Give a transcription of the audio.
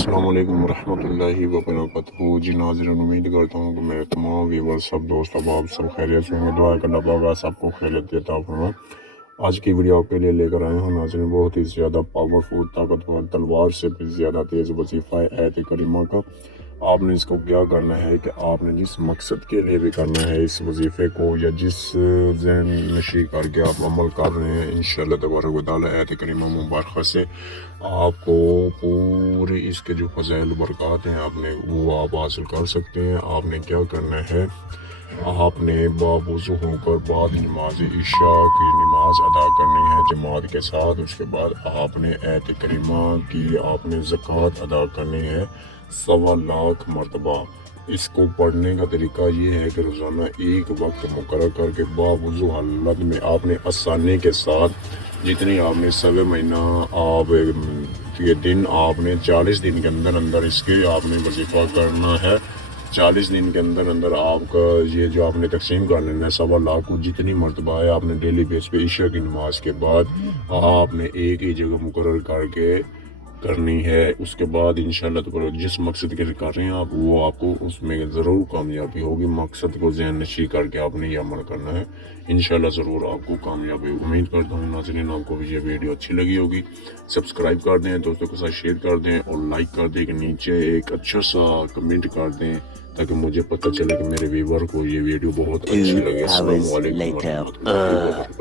السلام علیکم ورحمۃ اللہ وبرکاتہ جی ناظرین، امید کرتا ہوں کہ میرے تمام ویورز سب دوست احباب سب خیریت سے ہوں گے۔ دعا کرنا پاگا سب کو خیریت عطا فرمائے۔ آج کی ویڈیو آپ کے لیے لے کر آئے ہوں ناظرین، بہت ہی زیادہ پاورفل طاقتور تلوار سے بھی زیادہ تیز وظیفہ ہے آیت کریمہ کا۔ آپ نے اس کو کیا کرنا ہے کہ آپ نے جس مقصد کے لیے بھی کرنا ہے اس وظیفے کو، یا جس ذہن نشی کر کے آپ عمل کر رہے ہیں، انشاءاللہ تبارک و تعالی آیت کریمہ مبارکہ سے آپ کو پورے اس کے جو فضائل و برکات ہیں آپ حاصل کر سکتے ہیں۔ آپ نے کیا کرنا ہے، آپ نے باوضو ہو کر بعد نماز عشاء کی نماز ادا کرنی ہے جماعت کے ساتھ۔ اس کے بعد آپ نے آیت کریمہ کی آپ نے زکوٰۃ ادا کرنی ہے 1.25 لاکھ مرتبہ۔ اس کو پڑھنے کا طریقہ یہ ہے کہ روزانہ ایک وقت مقرر کر کے باوضو حالت میں آپ نے آسانی کے ساتھ جتنی آپ نے 1.25 مہینہ آپ یہ دن آپ نے 40 دن کے اندر اس کے آپ نے وظیفہ کرنا ہے۔ 40 دن کے اندر آپ کا یہ جو آپ نے تقسیم کر لینا ہے 1.25 لاکھ کو، جتنی مرتبہ ہے آپ نے ڈیلی بیس پہ عشاء کی نماز کے بعد آپ نے ایک ہی جگہ مقرر کر کے کرنی ہے۔ اس کے بعد انشاءاللہ تو جس مقصد کے لیے کر رہے ہیں آپ، وہ آپ کو اس میں ضرور کامیابی ہوگی۔ مقصد کو ذہن نشی کر کے آپ نے یہ عمل کرنا ہے، انشاءاللہ ضرور آپ کو کامیابی امید کرتا ہوں۔ ناظرین، آپ کو بھی یہ ویڈیو اچھی لگی ہوگی، سبسکرائب کر دیں، دوستوں کے ساتھ شیئر کر دیں اور لائک کر دیں کہ نیچے ایک اچھا سا کمنٹ کر دیں تاکہ مجھے پتہ چلے کہ میرے ویور کو یہ ویڈیو بہت اچھی لگے۔ السلام علیکم ورحمۃ اللہ وبرکاتہ۔